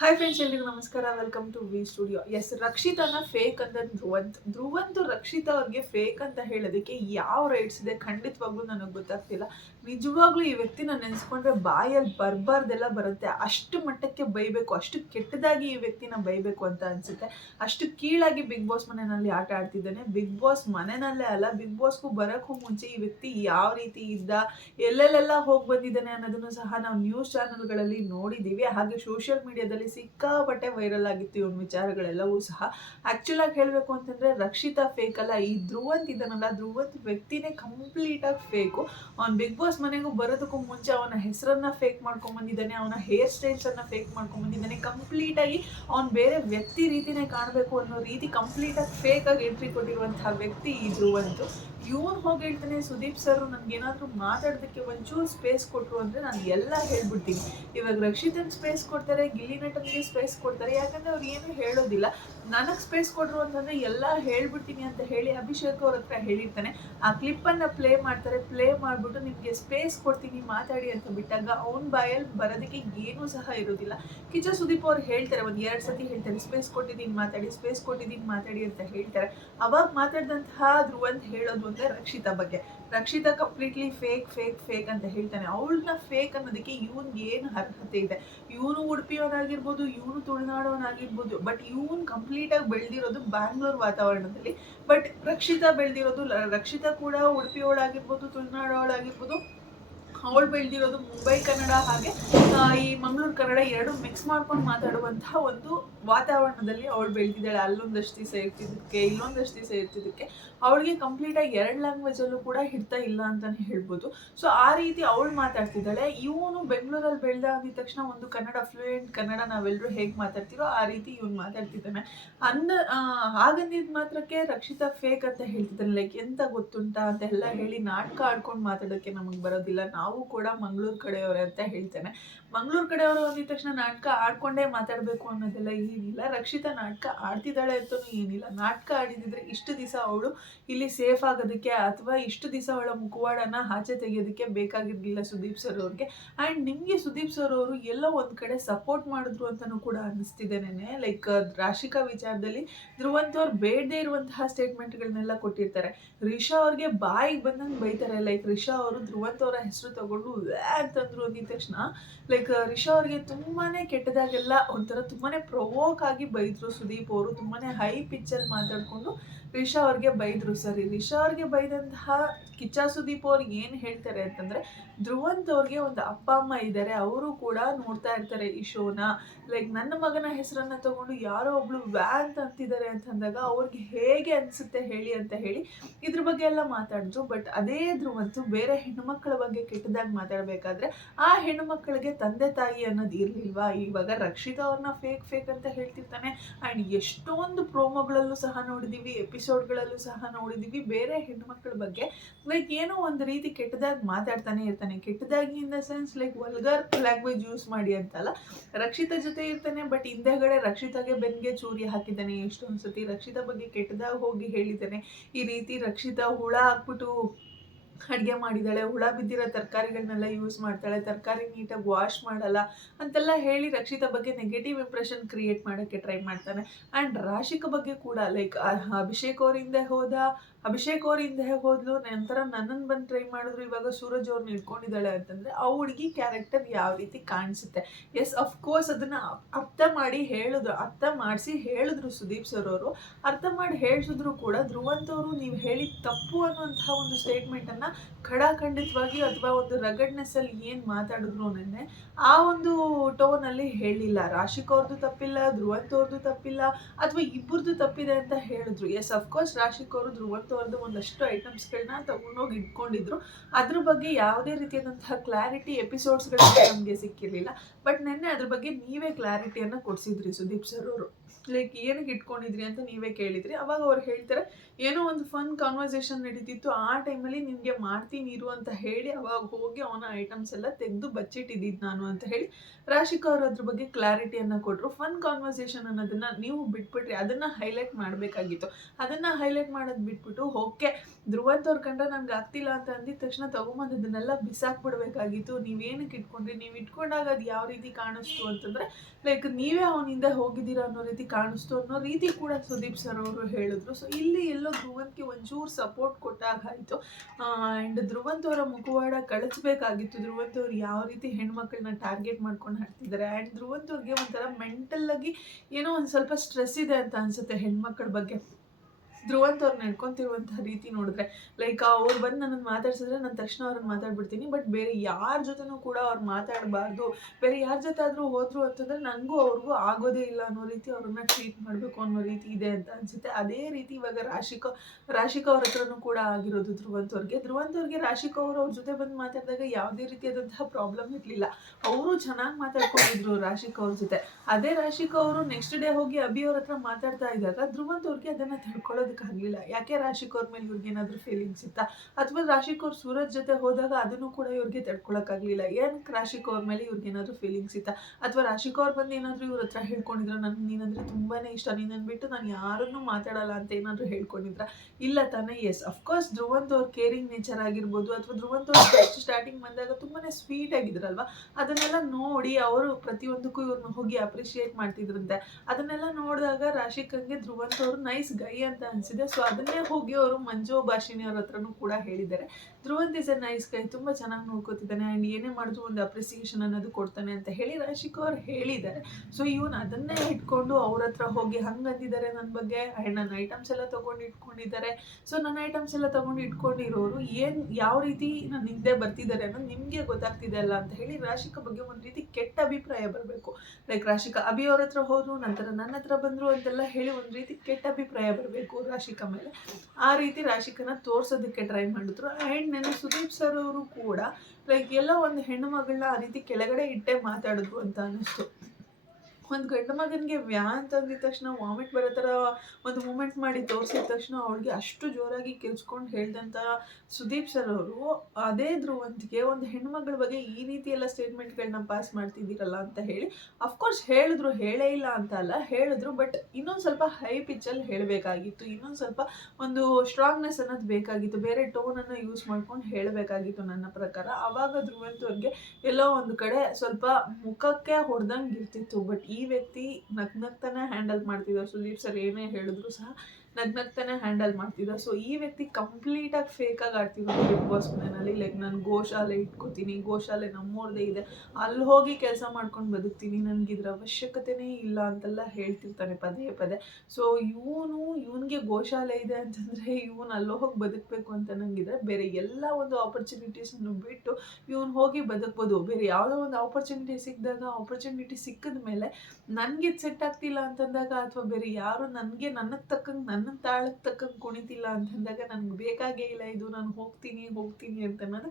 Hi friends ಎಲ್ರಿಗೂ ನಮಸ್ಕಾರ. Welcome to V studio S ರಕ್ಷಿತಾನ fake ಅಂತ ಧ್ರುವಂತ್ ಧ್ರುವಂತು ರಕ್ಷಿತ ಅವ್ರಿಗೆ ಫೇಕ್ ಅಂತ ಹೇಳೋದಕ್ಕೆ ಯಾವ ರೈಟ್ಸ್ ಇದೆ ಖಂಡಿತವಾಗ್ಲೂ ನನಗೆ ಗೊತ್ತಾಗ್ತಿಲ್ಲ. ನಿಜವಾಗ್ಲೂ ಈ ವ್ಯಕ್ತಿನ ನೆನೆಸ್ಕೊಂಡ್ರೆ ಬಾಯಲ್ಲಿ ಬರಬಾರ್ದೆಲ್ಲ ಬರುತ್ತೆ. ಅಷ್ಟು ಮಟ್ಟಕ್ಕೆ ಬೈಬೇಕು, ಅಷ್ಟು ಕೆಟ್ಟದಾಗಿ ಈ ವ್ಯಕ್ತಿನ ಬೈಬೇಕು ಅಂತ ಅನ್ಸುತ್ತೆ. ಅಷ್ಟು ಕೀಳಾಗಿ ಬಿಗ್ ಬಾಸ್ ಮನೆಯಲ್ಲಿ ಆಟ ಆಡ್ತಿದ್ದಾನೆ. ಬಿಗ್ ಬಾಸ್ ಮನೆಯಲ್ಲೇ ಅಲ್ಲ, ಬಿಗ್ ಬಾಸ್ಗೂ ಬರೋಕ್ಕೂ ಮುಂಚೆ ಈ ವ್ಯಕ್ತಿ ಯಾವ ರೀತಿ ಇದ್ದ, ಎಲ್ಲೆಲ್ಲೆಲ್ಲ ಹೋಗಿ ಬಂದಿದ್ದಾನೆ ಅನ್ನೋದನ್ನು ಸಹ ನಾವು ನ್ಯೂಸ್ ಚಾನೆಲ್ಗಳಲ್ಲಿ ನೋಡಿದ್ದೀವಿ. ಹಾಗೆ ಸೋಷಿಯಲ್ ಮೀಡಿಯಾದಲ್ಲಿ ಸಿಕ್ಕಾಪಟ್ಟೆ ವೈರಲ್ ಆಗಿತ್ತು ಇವನ್ ವಿಚಾರಗಳೆಲ್ಲವೂ ಸಹ. ಆ್ಯಕ್ಚುಲ್ ಆಗಿ ಹೇಳಬೇಕು ಅಂತಂದರೆ ರಕ್ಷಿತಾ ಫೇಕ್ ಅಲ್ಲ. ಈ ಧ್ರುವಂತ್ ಇದ್ದಾನಲ್ಲ, ಧ್ರುವಂತ್ ವ್ಯಕ್ತಿನೇ ಕಂಪ್ಲೀಟಾಗಿ ಫೇಕು ಅವ್ನು ಬಿಗ್ ಬಾಸ್ ಮನೆಗೂ ಬರೋದಕ್ಕೂ ಮುಂಚೆ ಅವನ ಹೆಸರನ್ನ ಫೇಕ್ ಮಾಡ್ಕೊಂಡ್ ಬಂದಿದ್ದಾನೆ ಅವನ ಹೇರ್ ಸ್ಟೈಲ್ಸ್ ಅನ್ನ ಫೇಕ್ ಮಾಡ್ಕೊಂಡ್ ಬಂದಿದ್ದಾನೆ ಕಂಪ್ಲೀಟ್ ಆಗಿ ಅವ್ನು ಬೇರೆ ವ್ಯಕ್ತಿ ರೀತಿನೇ ಕಾಣಬೇಕು ಅನ್ನೋ ರೀತಿ ಕಂಪ್ಲೀಟ್ ಆಗಿ ಫೇಕ್ ಆಗಿ ಎಂಟ್ರಿ ಕೊಟ್ಟಿರುವಂತಹ ವ್ಯಕ್ತಿ ಈ ಧ್ರುವಂತು. ಇವನು ಹೋಗಿ ಹೇಳ್ತಾನೆ, ಸುದೀಪ್ ಸರ್ ನನ್ಗೆ ಏನಾದರೂ ಮಾತಾಡೋದಕ್ಕೆ ಒಂಚೂರು ಸ್ಪೇಸ್ ಕೊಟ್ರು ಅಂದ್ರೆ ನಾನು ಎಲ್ಲ ಹೇಳ್ಬಿಡ್ತೀನಿ. ಇವಾಗ ರಕ್ಷಿತನ್ ಸ್ಪೇಸ್ ಕೊಡ್ತಾರೆ, ಗಿಲ್ಲಿ ನಟನ್ಗೆ ಸ್ಪೇಸ್ ಕೊಡ್ತಾರೆ, ಯಾಕಂದ್ರೆ ಅವ್ರು ಏನು ಹೇಳೋದಿಲ್ಲ. ನನಗೆ ಸ್ಪೇಸ್ ಕೊಟ್ರು ಅಂತಂದ್ರೆ ಎಲ್ಲ ಹೇಳ್ಬಿಡ್ತೀನಿ ಅಂತ ಹೇಳಿ ಅಭಿಷೇಕ್ ಅವ್ರ ಹತ್ರ ಹೇಳಿರ್ತಾನೆ. ಆ ಕ್ಲಿಪ್ಪನ್ನು ಪ್ಲೇ ಮಾಡ್ತಾರೆ ಪ್ಲೇ ಮಾಡಿಬಿಟ್ಟು ನಿಮಗೆ ಸ್ಪೇಸ್ ಕೊಡ್ತೀನಿ, ಮಾತಾಡಿ ಅಂತ ಬಿಟ್ಟಾಗ ಅವ್ನ ಬಾಯಲ್ಲಿ ಬರೋದಕ್ಕೆ ಏನೂ ಸಹ ಇರೋದಿಲ್ಲ. ಕಿಚ ಸುದೀಪ್ ಅವ್ರು ಹೇಳ್ತಾರೆ, ಒಂದು ಎರಡು ಸತಿ ಹೇಳ್ತಾರೆ ಸ್ಪೇಸ್ ಕೊಟ್ಟಿದ್ದೀನಿ ಮಾತಾಡಿ ಸ್ಪೇಸ್ ಕೊಟ್ಟಿದ್ದೀನಿ ಮಾತಾಡಿ ಅಂತ ಹೇಳ್ತಾರೆ. ಅವಾಗ ಮಾತಾಡಿದಂತಹ ಧ್ರುವಂತ್ ಹೇಳೋದು ಅಂದ್ರೆ ರಕ್ಷಿತಾ ಬಗ್ಗೆ. Rakshita completely fake fake fake ಅಂತ ಹೇಳ್ತಾನೆ. ಅವಳನ್ನ ಫೇಕ್ ಅನ್ನೋದಕ್ಕೆ ಇವನ್ಗೆ ಏನು ಅರ್ಹತೆ ಇದೆ? ಇವನು ಉಡುಪಿಯವನಾಗಿರ್ಬೋದು, ಇವನು ತುಳುನಾಡವನಾಗಿರ್ಬೋದು ಬಟ್ ಇವನ್ ಕಂಪ್ಲೀಟ್ ಆಗಿ ಬೆಳೆದಿರೋದು ಬ್ಯಾಂಗ್ಳೂರ್ ವಾತಾವರಣದಲ್ಲಿ. ಬಟ್ ರಕ್ಷಿತಾ ಬೆಳೆದಿರೋದು, ರಕ್ಷಿತಾ ಕೂಡ ಉಡುಪಿಯವಳಾಗಿರ್ಬೋದು, ತುಳುನಾಡವಳಾಗಿರ್ಬೋದು, ಅವಳು ಬೆಳೆದಿರೋದು ಮುಂಬೈ ಕನ್ನಡ ಹಾಗೆ ಈ ಮಂಗಳೂರು ಕನ್ನಡ ಎರಡು ಮಿಕ್ಸ್ ಮಾಡ್ಕೊಂಡು ಮಾತಾಡುವಂತಹ ಒಂದು ವಾತಾವರಣದಲ್ಲಿ ಅವಳು ಬೆಳೆದಿದ್ದಾಳೆ. ಅಲ್ಲೊಂದಷ್ಟು ದಿವಸ ಇರ್ತಿದ್ದಕ್ಕೆ ಇಲ್ಲೊಂದಷ್ಟು ದಿವಸ ಇರ್ತಿದ್ದಕ್ಕೆ. ಅವಳಿಗೆ ಕಂಪ್ಲೀಟಾಗಿ ಎರಡು ಲ್ಯಾಂಗ್ವೇಜಲ್ಲೂ ಕೂಡ ಹಿಡ್ತಾ ಇಲ್ಲ ಅಂತಲೇ ಹೇಳ್ಬೋದು. ಸೊ ಆ ರೀತಿ ಅವಳು ಮಾತಾಡ್ತಿದ್ದಾಳೆ. ಇವನು ಬೆಂಗಳೂರಲ್ಲಿ ಬೆಳೆದ ಅಂದಿದ ತಕ್ಷಣ ಒಂದು ಕನ್ನಡ ಫ್ಲೂಯೆಂಟ್ ಕನ್ನಡ ನಾವೆಲ್ಲರೂ ಹೇಗೆ ಮಾತಾಡ್ತಿರೋ ಆ ರೀತಿ ಇವನು ಮಾತಾಡ್ತಿದ್ದಾನೆ. ಅಂದ ಹಾಗಂದಿದ್ ಮಾತ್ರಕ್ಕೆ ರಕ್ಷಿತಾ ಫೇಕ್ ಅಂತ ಹೇಳ್ತಿದ್ದಾನೆ. ಲೈಕ್ ಎಂತ ಗೊತ್ತುಂಟಾ ಅಂತ ಎಲ್ಲ ಹೇಳಿ ನಾಟಕ ಆಡ್ಕೊಂಡು ಮಾತಾಡೋಕ್ಕೆ ನಮಗೆ ಬರೋದಿಲ್ಲ. ನಾವು ಕೂಡ ಮಂಗಳೂರು ಕಡೆಯವರೇ ಅಂತ ಹೇಳ್ತೇನೆ. ಮಂಗಳೂರು ಕಡೆಯವರು ಅಂದಿದ ತಕ್ಷಣ ನಾಟಕ ಆಡ್ಕೊಂಡೇ ಮಾತಾಡಬೇಕು ಅನ್ನೋದೆಲ್ಲ ಏನಿಲ್ಲ. ರಕ್ಷಿತಾ ನಾಟಕ ಆಡ್ತಿದ್ದಾಳೆ ಅಂತಲೂ ಏನಿಲ್ಲ. ನಾಟಕ ಆಡಿದಿದ್ರೆ ಇಷ್ಟು ದಿವಸ ಅವಳು ಇಲ್ಲಿ ಸೇಫ್ ಆಗೋದಕ್ಕೆ ಅಥವಾ ಇಷ್ಟು ದಿವಸ ಒಳ ಮುಖವಾಡನ ಆಚೆ ತೆಗೆಯೋದಕ್ಕೆ ಬೇಕಾಗಿರ್ಲಿಲ್ಲ ಸುದೀಪ್ ಸರ್ ಅವ್ರಿಗೆ. ಆ್ಯಂಡ್ ನಿಮಗೆ ಸುದೀಪ್ ಸರ್ ಅವರು ಎಲ್ಲ ಒಂದು ಕಡೆ ಸಪೋರ್ಟ್ ಮಾಡಿದ್ರು ಅಂತಲೂ ಕೂಡ ಅನ್ನಿಸ್ತಿದೆ ನೆನೆ ಲೈಕ್ ರಾಶಿಕಾ ವಿಚಾರದಲ್ಲಿ ಧ್ರುವಂತವ್ರು ಬೇಡದೇ ಇರುವಂತಹ ಸ್ಟೇಟ್ಮೆಂಟ್ಗಳನ್ನೆಲ್ಲ ಕೊಟ್ಟಿರ್ತಾರೆ. ರಿಷಾ ಅವ್ರಿಗೆ ಬಾಯಿಗೆ ಬಂದಂಗೆ ಬೈತಾರೆ. ಲೈಕ್ ರಿಷಾ ಅವರು ಧ್ರುವಂತ್ ಅವರ ಹೆಸರು ತಗೊಂಡು ಅಂತಂದ್ರು ಅಂದಿದ ತಕ್ಷಣ ಲೈಕ್ ರಿಷಾ ಅವ್ರಿಗೆ ತುಂಬಾ ಕೆಟ್ಟದಾಗೆಲ್ಲ ಒಂಥರ ತುಂಬಾ ಪ್ರೊವೋಕ್ ಆಗಿ ಬೈದ್ರು ಸುದೀಪ್ ಅವರು. ತುಂಬಾ ಹೈ ಪಿಚ್ಚಲ್ಲಿ ಮಾತಾಡ್ಕೊಂಡು ರಿಷಾ ಅವ್ರಿಗೆ ಬೈದ್ರು ಸರಿ. ರಿಷಾ ಅವ್ರಿಗೆ ಬೈದಂತಹ ಕಿಚ್ಚ ಸುದೀಪ್ ಅವ್ರಿಗೆ ಏನು ಹೇಳ್ತಾರೆ ಅಂತಂದ್ರೆ, ಧ್ರುವಂತ್ ಅವ್ರಿಗೆ ಒಂದು ಅಪ್ಪ, ಅಮ್ಮ ಇದ್ದಾರೆ ಅವರು ಕೂಡ ನೋಡ್ತಾ ಇರ್ತಾರೆ ಈ ಶೋನ. ಲೈಕ್ ನನ್ನ ಮಗನ ಹೆಸರನ್ನ ತಗೊಂಡು ಯಾರೋ ಒಬ್ಳು ವ್ಯಾನ್ ಅಂತ ಅಂತಿದ್ದಾರೆ ಅಂತಂದಾಗ ಅವ್ರಿಗೆ ಹೇಗೆ ಅನ್ಸುತ್ತೆ ಹೇಳಿ ಅಂತ ಹೇಳಿ ಇದ್ರ ಬಗ್ಗೆ ಎಲ್ಲ ಮಾತಾಡಿದ್ರು. ಬಟ್ ಅದೇ ಧ್ರುವಂತು ಬೇರೆ ಹೆಣ್ಣುಮಕ್ಕಳ ಬಗ್ಗೆ ಕೆಟ್ಟದಾಗಿ ಮಾತಾಡಬೇಕಾದ್ರೆ, ಆ ಹೆಣ್ಣು ಮಕ್ಕಳಿಗೆ ತಂದೆ ತಾಯಿ ಅನ್ನೋದು ಇರ್ಲಿಲ್ವಾ? ಇವಾಗ ರಕ್ಷಿತಾ ಅವ್ರನ್ನ ಫೇಕ್ ಫೇಕ್ ಅಂತ ಹೇಳ್ತಿರ್ತಾನೆ. ಆ್ಯಂಡ್ ಎಷ್ಟೊಂದು ಪ್ರೋಮೋಗಳಲ್ಲೂ ಸಹ ನೋಡಿದ್ದೀವಿ ಎಪಿಸೋಡ್ಗಳಲ್ಲೂ ಸಹ ನೋಡಿದ್ದೀವಿ ಬೇರೆ ಹೆಣ್ಮಕ್ಳ ಬಗ್ಗೆ ಲೈಕ್ ಏನೋ ಒಂದು ರೀತಿ ಕೆಟ್ಟದಾಗಿ ಮಾತಾಡ್ತಾನೆ ಇರ್ತಾನೆ. ಕೆಟ್ಟದಾಗಿ in the sense like vulgar language use ಮಾಡಿ ಅಂತಲ್ಲ. ರಕ್ಷಿತಾ ಜೊತೆ ಇರ್ತಾನೆ ಬಟ್ ಹಿಂದೆಗಡೆ ರಕ್ಷಿತಾಗೆ ಬೆನ್ಗೆ ಚೂರಿ ಹಾಕಿದ್ದಾನೆ. ಎಷ್ಟೊಂದು ಸತಿ ರಕ್ಷಿತಾ ಬಗ್ಗೆ ಕೆಟ್ಟದಾಗಿ ಹೋಗಿ ಹೇಳಿದ್ದಾನೆ. ಈ ರೀತಿ ರಕ್ಷಿತಾ ಹುಳ ಹಾಕ್ಬಿಟ್ಟು ಅಡುಗೆ ಮಾಡಿದ್ದಾಳೆ, ಹುಳ ಬಿದ್ದಿರೋ ತರಕಾರಿಗಳನ್ನೆಲ್ಲ ಯೂಸ್ ಮಾಡ್ತಾಳೆ, ತರಕಾರಿ ನೀಟಾಗಿ ವಾಶ್ ಮಾಡಲ್ಲ ಅಂತೆಲ್ಲ ಹೇಳಿ ರಕ್ಷಿತಾ ಬಗ್ಗೆ ನೆಗೆಟಿವ್ ಇಂಪ್ರೆಷನ್ ಕ್ರಿಯೇಟ್ ಮಾಡೋಕ್ಕೆ ಟ್ರೈ ಮಾಡ್ತಾನೆ. ಆ್ಯಂಡ್ ರಾಶಿಕ ಬಗ್ಗೆ ಕೂಡ ಲೈಕ್ ಅಭಿಷೇಕ್ ಅವರಿಂದ ಹಿಂದೆ ಹೋದ ಅಭಿಷೇಕ್ ಅವ್ರ ಹಿಂದೆ ಹೋದ್ಲು, ನಂತರ ನನ್ನನ್ನು ಬಂದು ಟ್ರೈ ಮಾಡಿದ್ರು, ಇವಾಗ ಸೂರಜ್ ಅವ್ರನ್ನ ಇಟ್ಕೊಂಡಿದ್ದಾಳೆ ಅಂತಂದರೆ ಆ ಹುಡುಗಿ ಕ್ಯಾರೆಕ್ಟರ್ ಯಾವ ರೀತಿ ಕಾಣಿಸುತ್ತೆ? ಎಸ್ ಅಫ್ಕೋರ್ಸ್ ಅದನ್ನು ಅರ್ಥ ಮಾಡಿ ಹೇಳಿದ್ರು, ಅರ್ಥ ಮಾಡಿಸಿ ಹೇಳಿದ್ರು ಸುದೀಪ್ ಸರ್ ಅವರು. ಅರ್ಥ ಮಾಡಿ ಹೇಳಿಸಿದ್ರು ಕೂಡ ಧ್ರುವಂತ್ ಅವರು ನೀವು ಹೇಳಿ ತಪ್ಪು ಅನ್ನುವಂತಹ ಒಂದು ಸ್ಟೇಟ್ಮೆಂಟನ್ನು ಖಡಾಖಂಡಿತವಾಗಿ ಅಥವಾ ಒಂದು ರಗಡ್ನೆಸ್ ಅಲ್ಲಿ ಏನು ಮಾತಾಡಿದ್ರು ನೆನ್ನೆ ಆ ಒಂದು ಟೋನಲ್ಲಿ ಹೇಳಿಲ್ಲ. ರಾಶಿಕ್ ಅವ್ರದ್ದು ತಪ್ಪಿಲ್ಲ, ಧ್ರುವಂತ್ ಅವ್ರದ್ದು ತಪ್ಪಿಲ್ಲ, ಅಥವಾ ಇಬ್ಬರದ್ದು ತಪ್ಪಿದೆ ಅಂತ ಹೇಳಿದ್ರು. ಎಸ್ ಅಫ್ಕೋರ್ಸ್ ರಾಶಿಕ್ ಅವರು ಧ್ರುವಂತ್ ಅವ್ರದ್ದು ಒಂದಷ್ಟು ಐಟಮ್ಸ್ಗಳನ್ನ ತಗೊಂಡೋಗಿ ಇಟ್ಕೊಂಡಿದ್ರು. ಅದ್ರ ಬಗ್ಗೆ ಯಾವುದೇ ರೀತಿಯಾದಂತಹ ಕ್ಲಾರಿಟಿ ಎಪಿಸೋಡ್ಸ್ಗಳು ನಮಗೆ ಸಿಕ್ಕಿರಲಿಲ್ಲ. ಬಟ್ ನಿನ್ನೆ ಅದ್ರ ಬಗ್ಗೆ ನೀವೇ ಕ್ಲಾರಿಟಿಯನ್ನು ಕೊಡಿಸಿದ್ರಿ ಸುದೀಪ್ ಸರ್ ಅವರು. ಲೈಕ್ ಏನಕ್ಕೆ ಇಟ್ಕೊಂಡಿದ್ರಿ ಅಂತ ನೀವೇ ಕೇಳಿದ್ರಿ. ಅವಾಗ ಅವ್ರು ಹೇಳ್ತಾರೆ, ಏನೋ ಒಂದು ಫನ್ ಕಾನ್ವರ್ಸೇಷನ್ ನಡೀತಿತ್ತು, ಆ ಟೈಮಲ್ಲಿ ನಿಮಗೆ ಮಾಡ್ತೀನಿ ಇರು ಅಂತ ಹೇಳಿ ಅವಾಗ ಹೋಗಿ ಅವನ ಐಟಮ್ಸ್ ಎಲ್ಲ ತೆಗೆದು ಬಚ್ಚಿಟ್ಟಿದ್ದು ನಾನು ಅಂತ ಹೇಳಿ ರಾಶಿಕಾ ಅವರು ಅದ್ರ ಬಗ್ಗೆ ಕ್ಲಾರಿಟಿಯನ್ನು ಕೊಟ್ಟರು ಫನ್ ಕಾನ್ವರ್ಸೇಷನ್ ಅನ್ನೋದನ್ನು ನೀವು ಬಿಟ್ಬಿಟ್ರಿ, ಅದನ್ನು ಹೈಲೈಟ್ ಮಾಡಬೇಕಾಗಿತ್ತು. ಅದನ್ನು ಹೈಲೈಟ್ ಮಾಡೋದು ಬಿಟ್ಬಿಟ್ಟು ಓಕೆ ಧ್ರುವಂತ್ ಅವ್ರ ಕಂಡ್ರೆ ನನ್ಗೆ ಆಗ್ತಿಲ್ಲ ಅಂತ ಅಂದಿದ ತಕ್ಷಣ ತಗೊಂಬಂದು ಅದನ್ನೆಲ್ಲ ಬಿಸಾಕ್ಬಿಡ್ಬೇಕಾಗಿತ್ತು. ನೀವೇನಕ್ಕೆ ಇಟ್ಕೊಂಡ್ರಿ? ನೀವು ಇಟ್ಕೊಂಡಾಗ ಅದು ಯಾವ ರೀತಿ ಕಾಣಿಸ್ತು ಅಂತಂದ್ರೆ, ಲೈಕ್ ನೀವೇ ಅವನಿಂದ ಹೋಗಿದ್ದೀರಾ ಅನ್ನೋ ರೀತಿ ಕಾಣಿಸ್ತು ಅನ್ನೋ ರೀತಿ ಕೂಡ ಸುದೀಪ್ ಸರ್ ಅವರು ಹೇಳಿದ್ರು. ಸೊ ಇಲ್ಲಿ ಎಲ್ಲೋ ಧ್ರುವಂತ್ಗೆ ಒಂಚೂರು ಸಪೋರ್ಟ್ ಕೊಟ್ಟಾಗ ಆಯಿತು ಆ್ಯಂಡ್ ಧ್ರುವಂತ್ ಮುಖವಾಡ ಕಳಿಸ್ಬೇಕಾಗಿತ್ತು ಧ್ರುವಂತ್ ಅವ್ರು ಯಾವ ರೀತಿ ಹೆಣ್ಮಕ್ಳನ್ನ ಟಾರ್ಗೆಟ್ ಮಾಡ್ಕೊಂಡು ಹಾಡ್ತಿದ್ದಾರೆ ಆ್ಯಂಡ್ ಧ್ರುವಂತ್ ಅವ್ರಿಗೆ ಒಂಥರ ಮೆಂಟಲ್ ಆಗಿ ಏನೋ ಒಂದು ಸ್ವಲ್ಪ ಸ್ಟ್ರೆಸ್ ಇದೆ ಅಂತ ಅನ್ಸುತ್ತೆ ಹೆಣ್ಮಕ್ಳ ಬಗ್ಗೆ. ಧ್ರುವಂತ್ ಅವ್ರು ನಡ್ಕೊತಿರುವಂತಹ ರೀತಿ ನೋಡಿದ್ರೆ ಲೈಕ್ ಅವ್ರು ಬಂದು ನನ್ನನ್ನು ಮಾತಾಡ್ಸಿದ್ರೆ ನಾನು ತಕ್ಷಣ ಅವ್ರನ್ನ ಮಾತಾಡ್ಬಿಡ್ತೀನಿ ಬಟ್ ಬೇರೆ ಯಾರ ಜೊತೆನೂ ಕೂಡ ಅವ್ರು ಮಾತಾಡಬಾರ್ದು. ಬೇರೆ ಯಾರ ಜೊತೆ ಆದರೂ ಹೋದ್ರು ಅಂತಂದ್ರೆ ನನಗೂ ಅವ್ರಿಗೂ ಆಗೋದೇ ಇಲ್ಲ ಅನ್ನೋ ರೀತಿ ಅವ್ರನ್ನ ಟ್ರೀಟ್ ಮಾಡಬೇಕು ಅನ್ನೋ ರೀತಿ ಇದೆ ಅಂತ ಅನ್ಸುತ್ತೆ. ಅದೇ ರೀತಿ ಇವಾಗ ರಾಶಿಕಾ ರಾಶಿಕಾ ಅವ್ರ ಹತ್ರನೂ ಕೂಡ ಆಗಿರೋದು ಧ್ರುವಂತವ್ರಿಗೆ ಅವ್ರಿಗೆ. ಧ್ರುವಂತ್ ಅವ್ರಿಗೆ ರಾಶಿಕಾ ಅವರು ಅವ್ರ ಜೊತೆ ಬಂದು ಮಾತಾಡಿದಾಗ ಯಾವುದೇ ರೀತಿಯಾದಂತಹ ಪ್ರಾಬ್ಲಮ್ ಇರಲಿಲ್ಲ. ಅವರು ಚೆನ್ನಾಗಿ ಮಾತಾಡ್ಕೊಂಡಿದ್ರು ರಾಶಿಕಾ ಅವ್ರ ಜೊತೆ. ಅದೇ ರಾಶಿಕಾ ಅವರು ನೆಕ್ಸ್ಟ್ ಡೇ ಹೋಗಿ ಅಭಿ ಅವ್ರ ಹತ್ರ ಮಾತಾಡ್ತಾ ಇದ್ದಾಗ ಧ್ರುವಂತವ್ರಿಗೆ ಅದನ್ನ ತಡ್ಕೊಳ್ಳೋದಕ್ಕಾಗಲಿಲ್ಲ ಯಾಕೆ ರಾಶಿಕ್ ಕೋರ್ ಮೇಲೆ ಇವ್ರಿಗೆ ಏನಾದರೂ ಫೀಲಿಂಗ್ಸ್ ಇತ್ತಾ? ಅಥವಾ ರಾಶಿಕ್ ಕೋರ್ ಸೂರಜ್ ಜೊತೆ ಹೋದಾಗ ಅದನ್ನು ಕೂಡ ಇವ್ರಿಗೆ ತಡ್ಕೊಳಕ್ಕಾಗಲಿಲ್ಲ. ಏನಕ್ಕೆ ರಾಶಿಕ್ ಅವ್ರ ಮೇಲೆ ಇವ್ರಿಗೆ ಏನಾದರೂ ಫೀಲಿಂಗ್ಸ್ ಇತ್ತಾ? ಅಥವಾ ರಾಶಿಕ್ ಕೋರ್ ಬಂದು ಏನಾದರೂ ಇವ್ರ ಹತ್ರ ಹೇಳ್ಕೊಂಡಿದ್ರ? ನನಗೆ ನೀನಂದ್ರೆ ತುಂಬಾನೇ ಇಷ್ಟ. ನೀನನ್ನು ಬಿಟ್ಟು ನಾನು ಯಾರನ್ನೂ ಮಾತಾಡಲ್ಲ ಅಂತ ಏನಾದರೂ ಹೇಳ್ಕೊಂಡಿದ್ರ? ಇಲ್ಲ ತಾನೇ ಎಸ್ ಅಫ್ಕೋರ್ಸ್ ಧ್ರುವಂತ ಅವ್ರ ಕೇರಿಂಗ್ ನೇಚರ್ ಆಗಿರ್ಬೋದು ಅಥವಾ ಧ್ರುವಂತ ಸ್ಟಾರ್ಟಿಂಗ್ ಬಂದಾಗ ತುಂಬಾನೇ ಸ್ವೀಟ್ ಆಗಿದ್ರಲ್ವಾ? ಅದನ್ನೆಲ್ಲ ನೋಡಿ ಅವರು ಪ್ರತಿಯೊಂದಕ್ಕೂ ಇವ್ರನ್ನ ಹೋಗಿ ಅಪ್ರಿಷಿಯೇಟ್ ಮಾಡ್ತಿದ್ರಂತೆ. ಅದನ್ನೆಲ್ಲ ನೋಡಿದಾಗ ರಾಶಿಕಂಗೆ ಧ್ರುವಂತ ಅವರು ನೈಸ್ ಗೈ ಅಂತ ಅನ್ಸಿದೆ. ಸೊ ಅದನ್ನೇ ಹೋಗಿ ಅವರು ಮಂಜು ಭಾಷಿಣಿ ಅವ್ರ ಹತ್ರನೂ ಕೂಡ ಹೇಳಿದ್ದಾರೆ. ಧ್ರುವಂತ್ ಇಸ್ ಎ ನೈಸ್ ಕೈ ತುಂಬಾ ಚೆನ್ನಾಗಿ ನೋಡ್ಕೋತಿದ್ದಾನೆ ಆ್ಯಂಡ್ ಏನೇ ಮಾಡಿದ್ರು ಒಂದು ಅಪ್ರಿಸಿಯೇಷನ್ ಅನ್ನೋದು ಕೊಡ್ತಾನೆ ಅಂತ ಹೇಳಿ ರಾಶಿಕ್ ಅವ್ರು ಹೇಳಿದ್ದಾರೆ. ಸೊ ಇವನು ಅದನ್ನೇ ಇಟ್ಕೊಂಡು ಅವ್ರ ಹತ್ರ ಹೋಗಿ ಹಂಗೆ ಅಂದಿದ್ದಾರೆ ನನ್ನ ಬಗ್ಗೆ. ಆ್ಯಂಡ್ ನನ್ನ ಐಟಮ್ಸ್ ಎಲ್ಲ ತೊಗೊಂಡು ಇಟ್ಕೊಂಡಿದ್ದಾರೆ. ಸೊ ನನ್ನ ಐಟಮ್ಸ್ ಎಲ್ಲ ತೊಗೊಂಡು ಇಟ್ಕೊಂಡಿರೋರು ಏನು, ಯಾವ ರೀತಿ ನನ್ನ ಹಿಂದೆ ಬರ್ತಿದ್ದಾರೆ ಅನ್ನೋದು ನಿಮಗೆ ಗೊತ್ತಾಗ್ತಿದೆ ಅಲ್ಲ ಅಂತ ಹೇಳಿ ರಾಶಿಕಾ ಬಗ್ಗೆ ಒಂದು ರೀತಿ ಕೆಟ್ಟ ಅಭಿಪ್ರಾಯ ಬರಬೇಕು. ಲೈಕ್ ರಾಶಿಕಾ, ಅಭಿ ಅವ್ರ ಹತ್ರ ಹೋದ್ರು, ನಂತರ ನನ್ನ ಹತ್ರ ಬಂದರು ಅಂತೆಲ್ಲ ಹೇಳಿ ಒಂದು ರೀತಿ ಕೆಟ್ಟ ಅಭಿಪ್ರಾಯ ಬರಬೇಕು ರಾಶಿಕಾ ಮೇಲೆ. ಆ ರೀತಿ ರಾಶಿಕನ ತೋರಿಸೋದಕ್ಕೆ ಟ್ರೈ ಮಾಡಿದ್ರು. ಆ್ಯಂಡ್ ನೆನ್ನೆ ಸುದೀಪ್ ಸರ್ ಅವರು ಕೂಡ ಲೈಕ್ ಎಲ್ಲ ಒಂದು ಹೆಣ್ಣು ಮಗಳನ್ನ ಆ ರೀತಿ ಕೆಳಗಡೆ ಇಟ್ಟೆ ಮಾತಾಡಿದ್ರು ಅಂತ ಅನ್ನಿಸ್ತು ಒಂದು ಗಂಡು ಮಗನಿಗೆ ವ್ಯಾನ್ ತಂದಿದ ತಕ್ಷಣ ವಾಮಿಟ್ ಬರೋ ಥರ ಒಂದು ಮೂಮೆಂಟ್ ಮಾಡಿ ತೋರಿಸಿದ ತಕ್ಷಣ ಅವಳಿಗೆ ಅಷ್ಟು ಜೋರಾಗಿ ಕೆಲ್ಸ್ಕೊಂಡು ಹೇಳಿದಂಥ ಸುದೀಪ್ ಸರ್ ಅವರು, ಅದೇ ಧ್ರುವಂತಿಗೆ ಒಂದು ಹೆಣ್ಮಗಳ ಬಗ್ಗೆ ಈ ರೀತಿ ಎಲ್ಲ ಸ್ಟೇಟ್ಮೆಂಟ್ಗಳನ್ನ ಪಾಸ್ ಮಾಡ್ತಿದ್ದೀರಲ್ಲ ಅಂತ ಹೇಳಿ ಅಫ್ಕೋರ್ಸ್ ಹೇಳಿದ್ರು, ಹೇಳೇ ಇಲ್ಲ ಅಂತ ಅಲ್ಲ, ಹೇಳಿದ್ರು ಬಟ್ ಇನ್ನೊಂದು ಸ್ವಲ್ಪ ಹೈ ಪಿಚ್ಚಲ್ಲಿ ಹೇಳಬೇಕಾಗಿತ್ತು, ಇನ್ನೊಂದು ಸ್ವಲ್ಪ ಒಂದು ಸ್ಟ್ರಾಂಗ್ನೆಸ್ ಅನ್ನೋದು ಬೇಕಾಗಿತ್ತು, ಬೇರೆ ಟೋನನ್ನು ಯೂಸ್ ಮಾಡ್ಕೊಂಡು ಹೇಳಬೇಕಾಗಿತ್ತು ನನ್ನ ಪ್ರಕಾರ. ಆವಾಗ ಧ್ರುವಂತವ್ರಿಗೆ ಎಲ್ಲೋ ಒಂದು ಕಡೆ ಸ್ವಲ್ಪ ಮುಖಕ್ಕೆ ಹೊಡೆದಂಗೆ ಇರ್ತಿತ್ತು ಬಟ್ ಈ ವ್ಯಕ್ತಿ ನಗ್ನಗ್ತಾನೆ ಹ್ಯಾಂಡಲ್ ಮಾಡ್ತಿದ್ದ ಸುದೀಪ್ ಸರ್ ಏನೇ ಹೇಳಿದ್ರು ಸಹ ನಗ್ ನಗ್ತಾನೆ ಹ್ಯಾಂಡಲ್ ಮಾಡ್ತಿದ್ದ. ಸೊ ಈ ವ್ಯಕ್ತಿ ಕಂಪ್ಲೀಟಾಗಿ ಫೇಕಾಗಿ ಆಡ್ತಿದ್ರು ಬಿಗ್ ಬಾಸ್ ಮನೆಯಲ್ಲಿ. ಲೈಕ್ ನಾನು ಗೋಶಾಲೆ ಇಟ್ಕೋತೀನಿ, ಗೋಶಾಲೆ ನಮ್ಮೋರ್ದೇ ಇದೆ. ಅಲ್ಲಿ ಹೋಗಿ ಕೆಲಸ ಮಾಡ್ಕೊಂಡು ಬದುಕ್ತೀನಿ, ನನಗೆ ಇದ್ರ ಅವಶ್ಯಕತೆನೇ ಇಲ್ಲ ಅಂತೆಲ್ಲ ಹೇಳ್ತಿರ್ತಾನೆ ಪದೇ ಪದೇ. ಸೊ ಇವನು, ಇವನಿಗೆ ಗೋಶಾಲೆ ಇದೆ ಅಂತಂದರೆ ಇವನು ಅಲ್ಲಿ ಹೋಗಿ ಬದುಕಬೇಕು ಅಂತ ನಂಗಿದ್ರೆ ಬೇರೆ ಎಲ್ಲ ಒಂದು ಆಪರ್ಚುನಿಟೀಸನ್ನು ಬಿಟ್ಟು ಇವನು ಹೋಗಿ ಬದುಕ್ಬೋದು. ಬೇರೆ ಯಾವುದೋ ಒಂದು ಆಪರ್ಚುನಿಟಿ ಸಿಕ್ಕಿದಾಗ ಆಪರ್ಚುನಿಟಿ ಸಿಕ್ಕಿದ ಮೇಲೆ ನನಗೆ ಸೆಟ್ ಆಗ್ತಿಲ್ಲ ಅಂತಂದಾಗ ಅಥವಾ ಬೇರೆ ಯಾರು ನನಗೆ ನನಗೆ ತಕ್ಕಂಗೆ ನನ್ನ ತಾಳಕ್ಕೆ ತಕ್ಕಂಗೆ ಕುಣಿತಿಲ್ಲ ಅಂತಂದಾಗ ನನಗೆ ಬೇಕಾಗೇ ಇಲ್ಲ, ಇದು ನಾನು ಹೋಗ್ತೀನಿ ಹೋಗ್ತೀನಿ ಅಂತ ಅನ್ನೋದು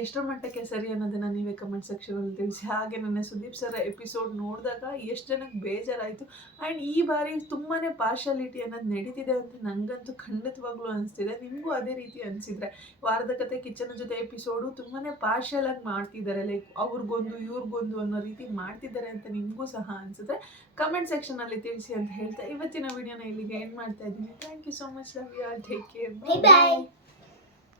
ಎಷ್ಟರ ಮಟ್ಟಕ್ಕೆ ಸರಿ ಅನ್ನೋದನ್ನು ನೀವೇ ಕಮೆಂಟ್ ಸೆಕ್ಷನಲ್ಲಿ ತಿಳಿಸಿ. ಹಾಗೆ ನನ್ನ ಸುದೀಪ್ ಸರ್ ಎಪಿಸೋಡ್ ನೋಡಿದಾಗ ಎಷ್ಟು ಜನಕ್ಕೆ ಬೇಜಾರಾಯಿತು. ಆ್ಯಂಡ್ ಈ ಬಾರಿ ತುಂಬಾ ಪಾರ್ಶಾಲಿಟಿ ಅನ್ನೋದು ನಡೀತಿದೆ ಅಂತ ನನಗಂತೂ ಖಂಡಿತವಾಗ್ಲೂ ಅನಿಸ್ತಿದೆ. ನಿಮಗೂ ಅದೇ ರೀತಿ ಅನಿಸಿದ್ರೆ ವಾರದ ಕತೆ ಕಿಚನ್ ಜೊತೆ ಎಪಿಸೋಡು ತುಂಬಾ ಪಾರ್ಶಲ್ ಆಗಿ ಮಾಡ್ತಿದ್ದಾರೆ ಲೈಕ್ ಅವ್ರಿಗೊಂದು, ಇವ್ರಿಗೊಂದು ಅನ್ನೋ ರೀತಿ ಮಾಡ್ತಿದ್ದಾರೆ ಅಂತ ನಿಮಗೂ ಸಹ ಅನಿಸಿದ್ರೆ ಕಮೆಂಟ್ ಸೆಕ್ಷನಲ್ಲಿ ತಿಳಿಸಿ ಅಂತ ಹೇಳ್ತಾ ಇವತ್ತಿನ ವಿಡಿಯೋನ ಇಲ್ಲಿಗೆ ಏನು ಮಾಡ್ತಾ ಇದ್ದೀನಿ. Thank you so much, love you all. Take care. Bye bye. bye.